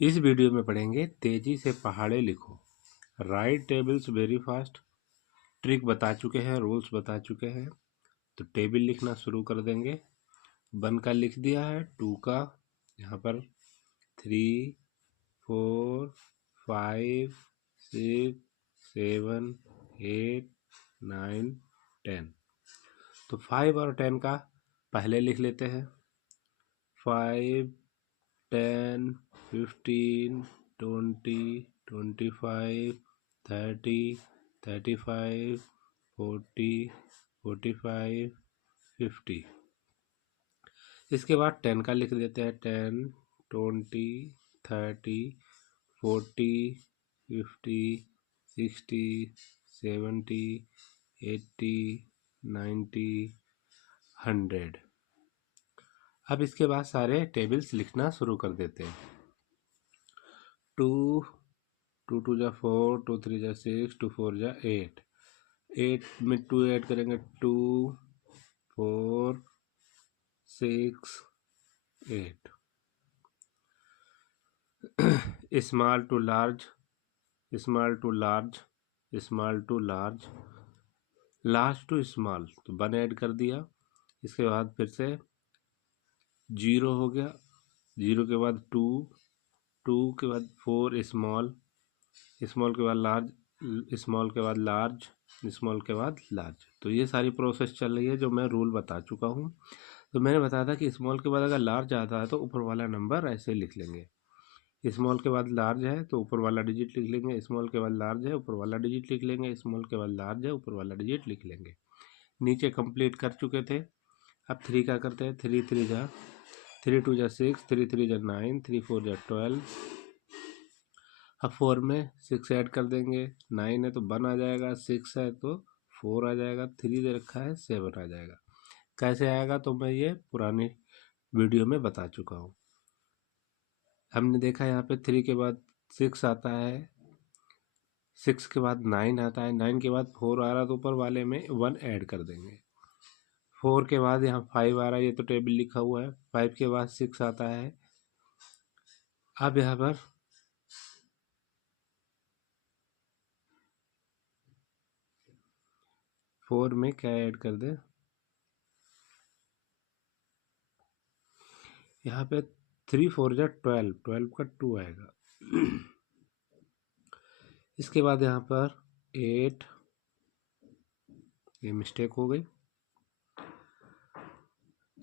इस वीडियो में पढ़ेंगे तेजी से पहाड़े लिखो, right tables very fast. Trick बता चुके हैं, रूल्स बता चुके हैं, तो टेबल लिखना शुरू कर देंगे। 1 का लिख दिया है, 2 का यहाँ पर 3, 4, 5, 6, 7, 8, 9, 10। तो 5 और 10 का पहले लिख लेते हैं। 5, 10, 15, 20, 25, 30, 35, 40, 45, 50। इसके बाद 10 का लिख देते हैं। 10, 20, 30, 40, 50, 60, 70, 80, 90, 100। अब इसके बाद सारे टेबल्स लिखना शुरू कर देते हैं। 2, 2 जा 4, 2 3 जा 6, 2 4 जा 8। 8 में 2 ऐड करेंगे, 2, 4, 6, 8। Small to large, small to large, small to large, large to small, तो 1 ऐड कर दिया। इसके बाद फिर से 0 हो गया, 0 के बाद 2, 2 के बाद 4 स्मॉल, स्मॉल के बाद लार्ज, स्मॉल के बाद लार्ज, स्मॉल के बाद लार्ज। तो ये सारी प्रोसेस चल रही है जो मैं रूल बता चुका हूँ। तो मैंने बताया था कि स्मॉल के बाद अगर लार्ज आता है तो ऊपर वाला नंबर ऐसे लिख लेंगे। स्मॉल के बाद लार्ज है तो ऊपर वाला डिजिट लिख लेंगे, स्मॉल के बाद लार्ज है ऊपर वाला डिजिट लिख लेंगे, स्मॉल के बाद लार्ज है ऊपर वाला डिजिट लिख लेंगे। नीचे कंप्लीट कर चुके थे। अब 3 का करते हैं। 3 3 जा 3 2 जा 6, 3 3 जा 9, 3 4 जा 12। अब 4 में 6 ऐड कर देंगे। 9 है तो 1 आ जाएगा, 6 है तो 4 आ जाएगा, 3 दे रखा है 7 आ जाएगा। कैसे आएगा तो मैं ये पुरानी वीडियो में बता चुका हूँ। हमने देखा यहाँ पे 3 के बाद 6 आता है, 6 के बाद 9 आता है, 9 के बाद 4 आ रहा तो ऊपर वाले में 1 ऐड कर देंगे। 4 के बाद यहाँ 5 आ रहा है, ये तो टेबल लिखा हुआ है। 5 के बाद 6 आता है। अब यहाँ पर 4 में क्या ऐड कर दे, यहाँ पे 3 4 जा 12, 12 का 2 आएगा। इसके बाद यहाँ पर 8, ये मिस्टेक हो गई।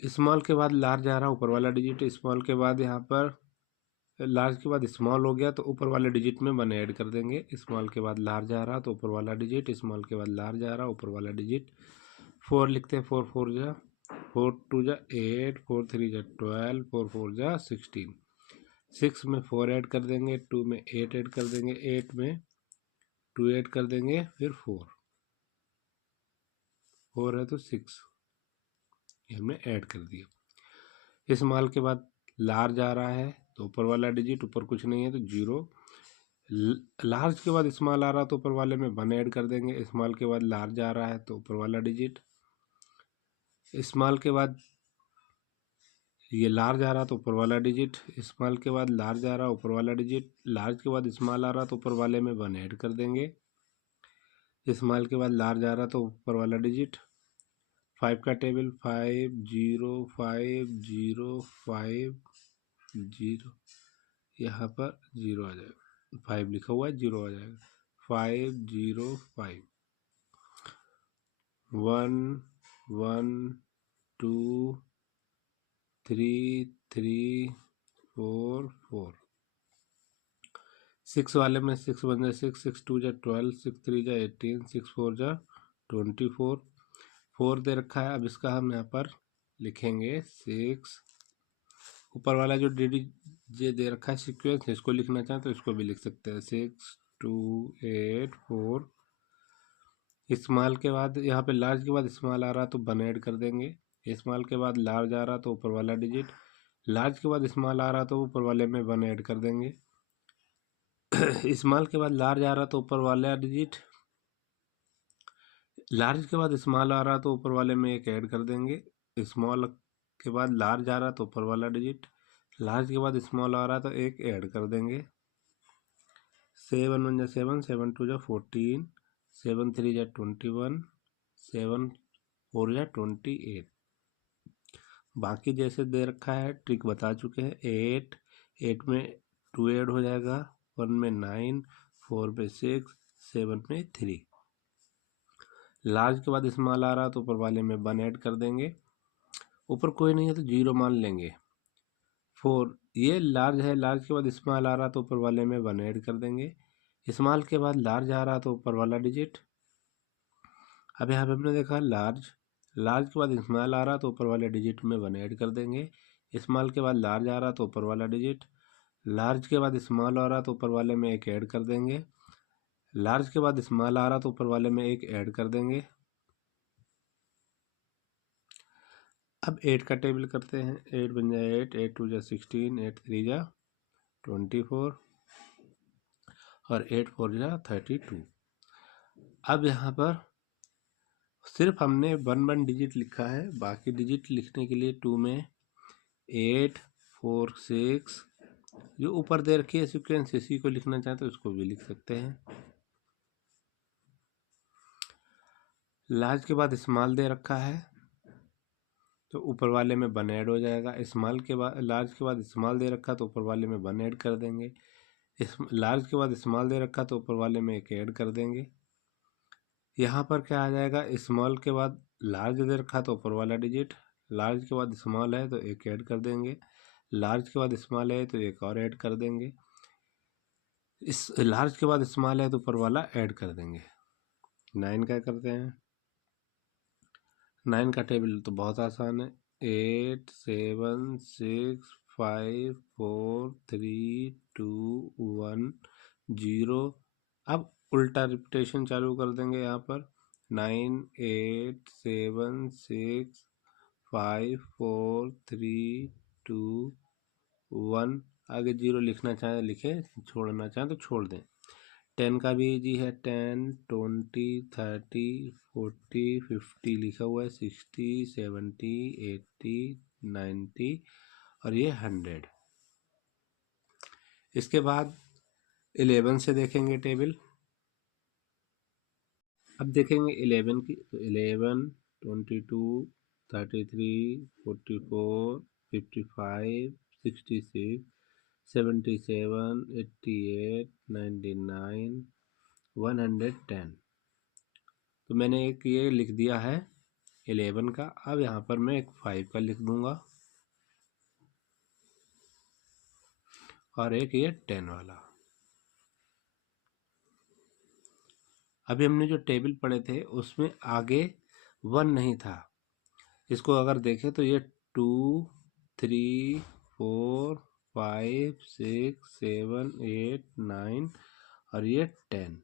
स्मॉल के बाद लार्ज आ रहा ऊपर वाला डिजिट, स्मॉल के बाद यहाँ पर लार्ज के बाद स्मॉल हो गया तो ऊपर वाले डिजिट में 1 ऐड कर देंगे। स्मॉल के बाद लार्ज आ रहा तो ऊपर वाला डिजिट, स्मॉल के बाद लार्ज आ रहा ऊपर वाला डिजिट। 4 लिखते हैं। 4 4 जा 4 2 जा 8, 4 3 जा 12, 4 4 जा 16। 6 में 4 ऐड कर देंगे, 2 में 8 ऐड कर देंगे, 8 में 2 ऐड कर देंगे, फिर 4 है तो 6 ये हमने ऐड कर दिया। स्मॉल के बाद लार्ज आ रहा है तो ऊपर वाला डिजिट, ऊपर कुछ नहीं है तो 0। लार्ज के बाद स्मॉल आ रहा तो ऊपर वाले में 1 ऐड कर देंगे। स्मॉल के बाद लार्ज आ रहा है तो ऊपर वाला डिजिट, स्मॉल के बाद ये लार्ज आ रहा तो ऊपर वाला डिजिट, स्मॉल के बाद लार्ज आ रहा ऊपर वाला डिजिट, लार्ज के बाद स्मॉल आ रहा तो ऊपर वाले में 1 ऐड कर देंगे। स्मॉल के बाद लार्ज आ रहा तो ऊपर वाला डिजिट। 5 का टेबल 5 0 5 0 5 0, यहाँ पर 0 आ जाएगा। 5 लिखा हुआ है, 0 आ जाएगा। 5 0 5, 1 1 2 3 3 4 4। 6 वाले में 6 1 जा 6, 6 2 जा 12, 6 3 जा 18, 6 4 जा 24। 4 दे रखा है। अब इसका हम यहाँ पर लिखेंगे 6। ऊपर वाला जो जे दे रखा है सीक्वेंस, इसको लिखना चाहें तो इसको भी लिख सकते हैं। 6 2 8 4। स्मॉल के बाद यहाँ पे लार्ज के बाद स्मॉल आ रहा तो 1 ऐड कर देंगे। स्मॉल के बाद लार्ज आ रहा तो ऊपर वाला डिजिट, लार्ज के बाद स्मॉल आ रहा तो ऊपर वाले में 1 ऐड कर देंगे। स्मॉल के बाद लार्ज आ रहा तो ऊपर वाला डिजिट, लार्ज के बाद स्मॉल आ रहा तो ऊपर वाले में 1 ऐड कर देंगे। स्मॉल के बाद लार्ज आ रहा तो ऊपर वाला डिजिट, लार्ज के बाद स्मॉल आ रहा है तो एक ऐड कर देंगे। 7 1 जा 7, 7 2 जा 14, 7 3 जा 21, 7 4 जा 28। बाकी जैसे दे रखा है ट्रिक बता चुके हैं। 8 में 2 ऐड हो जाएगा, 1 में 9, 4 में 6, 7 में 3। लार्ज के बाद स्मॉल आ रहा तो ऊपर वाले में 1 ऐड कर देंगे। ऊपर कोई नहीं है तो 0 मान लेंगे। 4 ये लार्ज है, लार्ज के बाद स्मॉल आ रहा तो ऊपर वाले में 1 ऐड कर देंगे। स्मॉल के बाद लार्ज आ रहा तो ऊपर वाला डिजिट। अब यहाँ पे हमने देखा लार्ज, लार्ज के बाद स्मॉल आ रहा तो ऊपर वाले डिजिट में 1 ऐड कर देंगे। स्मॉल के बाद लार्ज आ रहा तो ऊपर वाला डिजिट। लार्ज के बाद स्मॉल आ रहा तो ऊपर वाले में 1 ऐड कर देंगे। लार्ज के बाद स्मॉल आ रहा तो ऊपर वाले में 1 ऐड कर देंगे। अब 8 का टेबल करते हैं। 8 बन जाए 8, 8 2 जा 16, 8 3 जा 24 और 8 4 जा 32। अब यहाँ पर सिर्फ हमने 1 डिजिट लिखा है, बाकी डिजिट लिखने के लिए 2 में 8 4 6 जो ऊपर दे रखी है सीक्वेंस, इसी को लिखना चाहें तो इसको भी लिख सकते हैं। लार्ज के बाद स्मॉल दे रखा है तो ऊपर वाले में 1 ऐड हो जाएगा। स्मॉल के बाद लार्ज के बाद स्मॉल दे रखा तो ऊपर वाले में 1 ऐड कर देंगे। लार्ज के बाद स्मॉल दे रखा तो ऊपर वाले में 1 ऐड कर देंगे। यहाँ पर क्या आ जाएगा, स्मॉल के बाद लार्ज दे रखा तो ऊपर वाला डिजिट, लार्ज के बाद स्मॉल है तो 1 ऐड कर देंगे, लार्ज के बाद स्मॉल है तो 1 और ऐड कर देंगे, इस लार्ज के बाद स्मॉल है तो ऊपर वाला ऐड कर देंगे। 9 क्या करते हैं, 9 का टेबल तो बहुत आसान है। 8 7 6 5 4 3 2 1 0। अब उल्टा रिपीटेशन चालू कर देंगे यहाँ पर। 9 8 7 6 5 4 3 2 1। आगे 0 लिखना चाहें लिखें, छोड़ना चाहें तो छोड़ दें। 10 का भी इजी है। 10 20 30 40 50 लिखा हुआ है, 60 70 80 90 और ये 100। इसके बाद 11 से देखेंगे टेबल। अब देखेंगे 11 की तो 11 22 33 44 55 66 77 88 99 110। तो मैंने एक ये लिख दिया है 11 का। अब यहाँ पर मैं एक 5 का लिख दूंगा और एक ये 10 वाला। अभी हमने जो टेबल पढ़े थे उसमें आगे 1 नहीं था। इसको अगर देखें तो ये 2 3 4 5 6 7 8 9 और ये 10।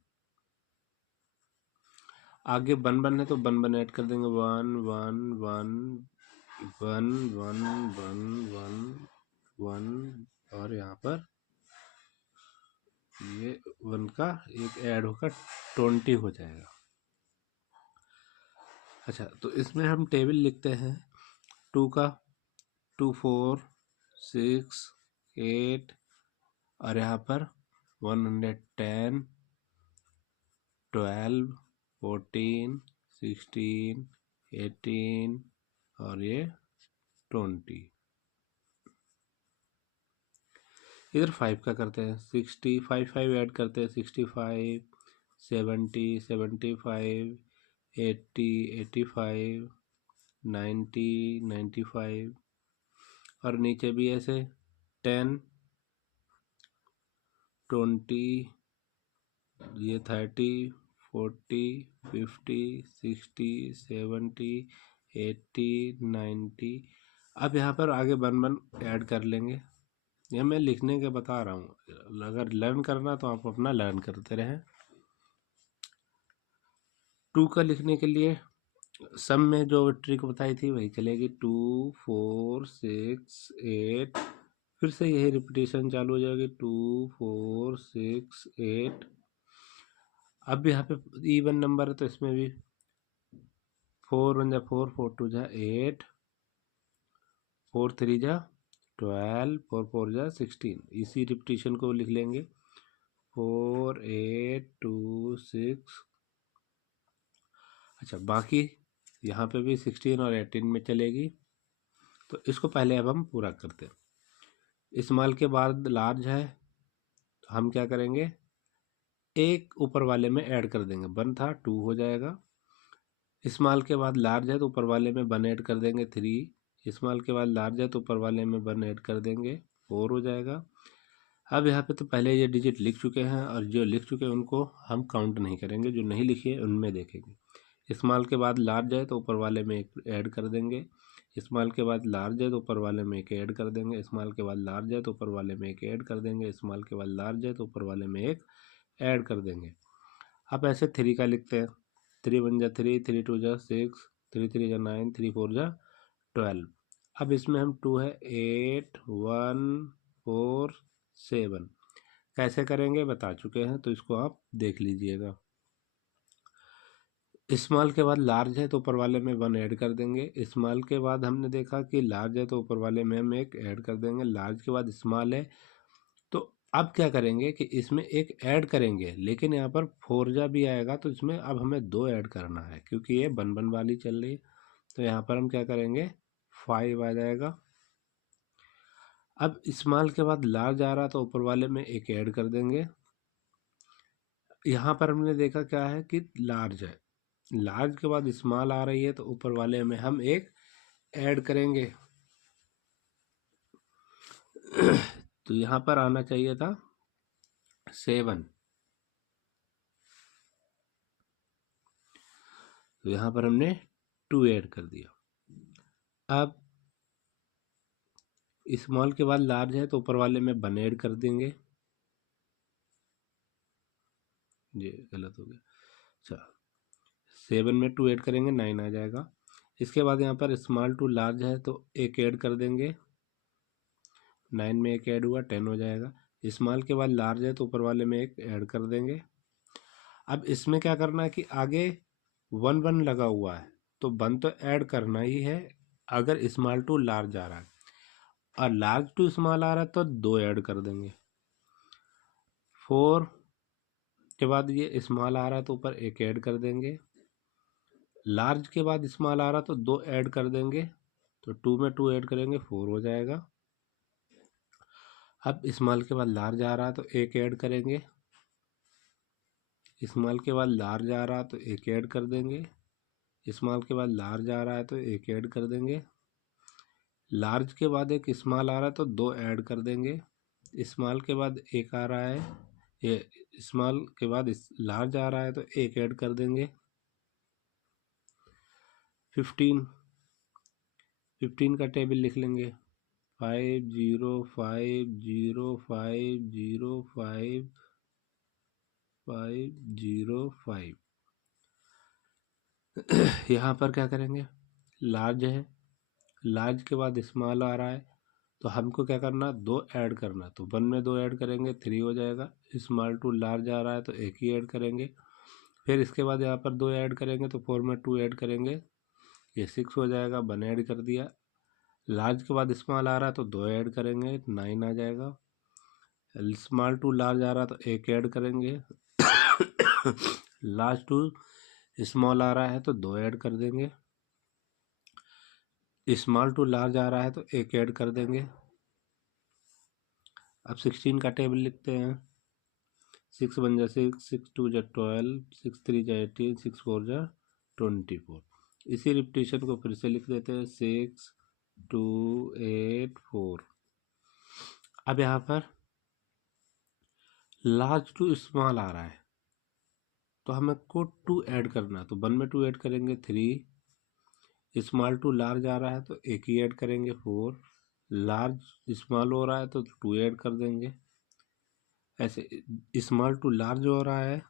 आगे 1 है तो 1 ऐड कर देंगे। 1 1 1 1 1 1 1 1 और यहाँ पर ये 1 का एक ऐड होकर 20 हो जाएगा। अच्छा, तो इसमें हम टेबल लिखते हैं 2 का 2 4 6 8 और यहाँ पर 110 12 14 16 18 और ये 20। इधर 5 का करते हैं। 60 5 5 ऐड करते हैं। 65 70 75 80 85 90 95 और नीचे भी ऐसे 10 20 ये 30 40 50 60 70 80 90। अब यहाँ पर आगे 1 ऐड कर लेंगे। यह मैं लिखने के बता रहा हूँ, अगर लर्न करना तो आप अपना लर्न करते रहें। 2 का लिखने के लिए सम में जो ट्रिक बताई थी वही चलेगी। 2 4 6 8 फिर से यही रिपीटेशन चालू हो जाएगी। 2 4 6 8। अब यहाँ पे इवन नंबर है तो इसमें भी 4 1 जा 4 4 2 जा 8 4 3 जा 12, 4 4 जा 16। इसी रिपीटिशन को लिख लेंगे 4 8 2 6। अच्छा, बाकी यहाँ पे भी 16 और 18 में चलेगी। तो इसको पहले अब हम पूरा करते हैं। स्मॉल के बाद लार्ज है तो हम क्या करेंगे, एक ऊपर वाले में ऐड कर देंगे, 1 था 2 हो जाएगा। स्मॉल के बाद लार्ज है तो ऊपर वाले में 1 ऐड कर देंगे, 3। स्मॉल के बाद लार्ज है तो ऊपर वाले में 1 ऐड कर देंगे, 4 हो जाएगा। अब यहाँ पे तो पहले ये डिजिट लिख चुके हैं और जो लिख चुके हैं उनको हम काउंट नहीं करेंगे, जो नहीं लिखे उनमें देखेंगे। स्मॉल के बाद लार्ज है तो ऊपर वाले में एक ऐड कर देंगे। स्मॉल के बाद लार्ज है तो ऊपर वाले में एक ऐड कर देंगे। स्मॉल के बाद लार्ज है तो ऊपर वाले में एक ऐड कर देंगे। स्मॉल के बाद लार्ज है तो ऊपर वाले में एक ऐड कर देंगे। अब ऐसे 3 का लिखते हैं। 3 1 जा 3, 3 2 जा 6, 3 3 जा 9, 3 4 जा 12। अब इसमें हम 2 है 8 1 4 7 कैसे करेंगे बता चुके हैं, तो इसको आप देख लीजिएगा। स्मॉल के बाद लार्ज है तो ऊपर वाले में 1 ऐड कर देंगे। स्मॉल के बाद हमने देखा कि लार्ज है तो ऊपर वाले में हम एक ऐड कर देंगे। लार्ज के बाद स्मॉल है तो अब क्या करेंगे कि इसमें एक ऐड करेंगे, लेकिन यहाँ पर 4 जा भी आएगा तो इसमें अब हमें 2 ऐड करना है क्योंकि ये 1 1 वाली चल रही है। तो यहाँ पर हम क्या करेंगे, 5 आ जाएगा। अब स्मॉल के बाद लार्ज आ रहा तो ऊपर वाले में एक ऐड कर देंगे। यहाँ पर हमने देखा क्या है कि लार्ज है, लार्ज के बाद स्मॉल आ रही है तो ऊपर वाले में हम एक ऐड करेंगे। तो यहाँ पर आना चाहिए था 7, तो यहाँ पर हमने 2 ऐड कर दिया। अब स्मॉल के बाद लार्ज है तो ऊपर वाले में 1 ऐड कर देंगे। ये गलत हो गया। अच्छा, 7 में 2 ऐड करेंगे, 9 आ जाएगा। इसके बाद यहाँ पर स्मॉल टू लार्ज है तो एक ऐड कर देंगे, 9 में एक ऐड हुआ 10 हो जाएगा। स्मॉल के बाद लार्ज है तो ऊपर वाले में एक ऐड कर देंगे। अब इसमें क्या करना है कि आगे 1 1 लगा हुआ है तो 1 तो ऐड करना ही है अगर स्मॉल टू लार्ज आ रहा है, और लार्ज टू स्मॉल आ रहा है तो 2 ऐड कर देंगे। 4 के बाद ये स्मॉल आ रहा है तो ऊपर एक ऐड कर देंगे। लार्ज के बाद स्मॉल आ रहा तो 2 ऐड कर देंगे, तो 2 में 2 ऐड करेंगे 4 हो जाएगा। अब स्मॉल के बाद लार्ज आ रहा तो एक ऐड करेंगे। स्मॉल के बाद लार्ज आ रहा तो एक ऐड कर देंगे। स्मॉल के बाद लार्ज आ रहा है तो एक ऐड कर देंगे। लार्ज के बाद एक स्मॉल आ रहा है तो 2 ऐड कर देंगे। स्मॉल के बाद एक आ रहा है, ये स्मॉल के बाद लार्ज आ रहा है तो एक ऐड कर देंगे। 15 का टेबल लिख लेंगे, 5 0 5 0 5 0 5 5 0 5। यहाँ पर क्या करेंगे, लार्ज है, लार्ज के बाद स्मॉल आ रहा है तो हमको क्या करना, 2 ऐड करना, तो 1 में 2 ऐड करेंगे 3 हो जाएगा। स्मॉल टू लार्ज आ रहा है तो एक ही ऐड करेंगे। फिर इसके बाद यहाँ पर 2 ऐड करेंगे तो 4 में 2 ऐड करेंगे, ये 6 हो जाएगा, 1 ऐड कर दिया। लार्ज के बाद स्मॉल आ रहा है तो 2 ऐड करेंगे, 9 आ जाएगा। स्मॉल टू लार्ज आ रहा है तो एक ऐड करेंगे। लार्ज टू स्मॉल आ रहा है तो 2 ऐड कर देंगे। स्मॉल टू लार्ज आ रहा है तो एक ऐड कर देंगे। अब 16 का टेबल लिखते हैं, 6 1 जा 6, 6 2 जा 12, 6 3 जा 18, 6 4 जा 24। इसी रिपीटिशन को फिर से लिख देते हैं, 6 2 8 4। अब यहाँ पर लार्ज टू स्मॉल आ रहा है तो हमको 2 ऐड करना, तो 1 में 2 ऐड करेंगे 3। स्मॉल टू लार्ज आ रहा है तो एक ही ऐड करेंगे 4। लार्ज स्मॉल हो रहा है तो 2 ऐड कर देंगे। ऐसे स्मॉल टू लार्ज हो रहा है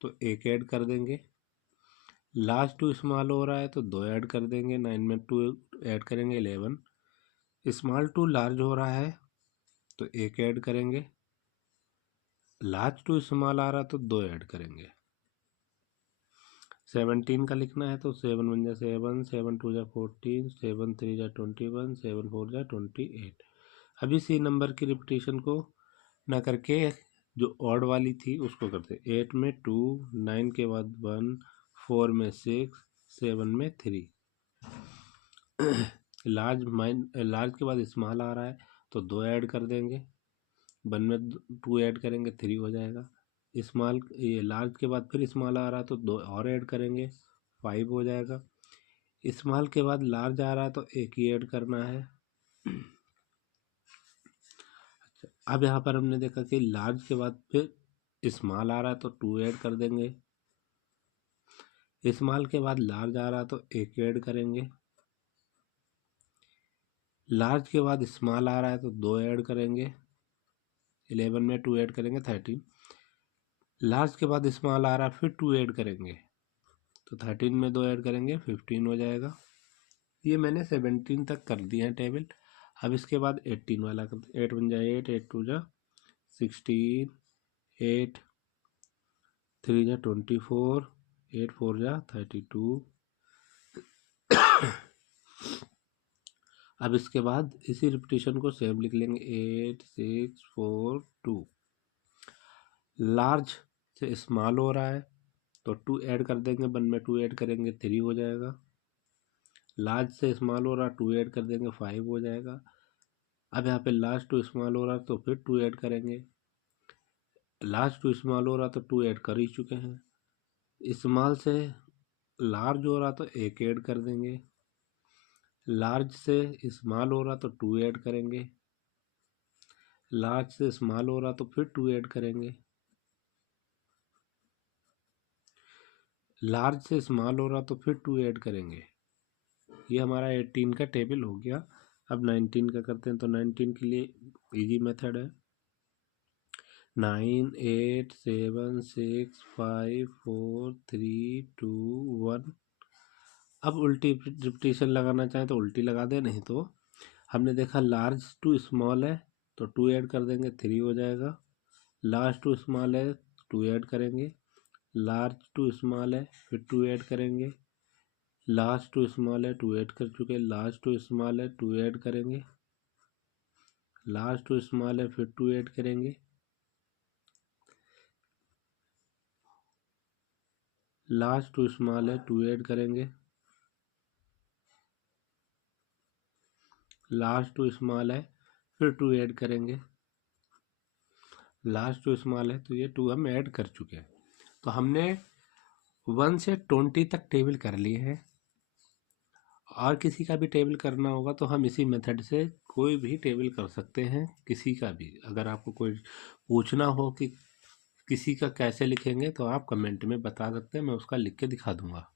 तो एक ऐड कर देंगे। लार्ज टू स्मॉल हो रहा है तो 2 ऐड कर देंगे, 9 में 2 ऐड करेंगे 11। स्मॉल टू लार्ज हो रहा है तो एक ऐड करेंगे। लार्ज टू स्मॉल आ रहा है तो 2 ऐड करेंगे। 17 का लिखना है तो 7 1 जा 7, 7 2 जा 14, 7 3 जा 21, 7 4 जा 28। अभी सी नंबर की रिपीटेशन को ना करके जो ऑड वाली थी उसको करते। 8 में 2, 9 के बाद 1, 4 में 6, 7 में 3। लार्ज के बाद स्मॉल आ रहा है तो 2 ऐड कर देंगे। 1 में 2 ऐड करेंगे 3 हो जाएगा। स्मॉल ये लार्ज के बाद फिर स्मॉल आ रहा है तो 2 और ऐड करेंगे 5 हो जाएगा। स्मॉल के बाद लार्ज आ रहा है तो एक ही ऐड करना है। अब यहाँ पर हमने देखा कि लार्ज के बाद फिर स्मॉल आ रहा है तो 2 ऐड कर देंगे। स्मॉल के बाद लार्ज आ रहा है तो एक ऐड करेंगे। लार्ज के बाद स्मॉल आ रहा है तो 2 ऐड करेंगे। 11 में 2 ऐड करेंगे 13। लार्ज के बाद स्मॉल आ रहा है फिर 2 ऐड करेंगे तो 13 में 2 ऐड करेंगे 15 हो जाएगा। ये मैंने 17 तक कर दिया है टेबल। अब इसके बाद 18 वाला करते हैं। 8 1 जा 8, 8 2 जा 16, 8 3 जा 24, 8 4 जा 32। अब इसके बाद इसी रिपीटेशन को सेम लिख लेंगे। 8 6 4 2। लार्ज से स्मॉल हो रहा है तो 2 ऐड कर देंगे। 1 में 2 ऐड करेंगे 3 हो जाएगा। लार्ज से स्मॉल हो रहा है 2 ऐड कर देंगे 5 हो जाएगा। अब यहाँ पे लार्ज टू स्मॉल हो रहा है तो फिर 2 ऐड करेंगे। लार्ज टू स्मॉल हो रहा तो 2 ऐड कर ही चुके हैं। स्मॉल से लार्ज हो रहा तो एक ऐड कर देंगे। लार्ज से स्मॉल हो रहा तो 2 ऐड करेंगे। लार्ज से स्मॉल हो रहा तो फिर 2 ऐड करेंगे। लार्ज से स्मॉल हो रहा तो फिर 2 ऐड करेंगे। ये हमारा 18 का टेबल हो गया। अब 19 का करते हैं तो 19 के लिए इजी मेथड है। 9 8 7 6 5 4 3 2 1। अब उल्टी रिपीटेशन लगाना चाहें तो उल्टी लगा दें, नहीं तो हमने देखा लार्ज टू स्मॉल है तो 2 ऐड कर देंगे 3 हो जाएगा। लार्ज टू स्मॉल है 2 ऐड करेंगे। लार्ज टू स्मॉल है फिर 2 ऐड करेंगे। लार्ज टू स्मॉल है 2 ऐड कर चुके। लार्ज टू स्मॉल है 2 ऐड करेंगे। लार्ज टू स्मॉल है फिर 2 ऐड करेंगे। लार्ज टू स्मॉल है 2 ऐड करेंगे। लार्ज टू स्मॉल है फिर 2 ऐड करेंगे। लार्ज टू स्मॉल है तो ये 2 हम ऐड कर चुके हैं। तो हमने 1 से 20 तक टेबल कर लिए हैं। और किसी का भी टेबल करना होगा तो हम इसी मेथड से कोई भी टेबल कर सकते हैं, किसी का भी। अगर आपको कोई पूछना हो कि किसी का कैसे लिखेंगे तो आप कमेंट में बता सकते हैं, मैं उसका लिख के दिखा दूंगा।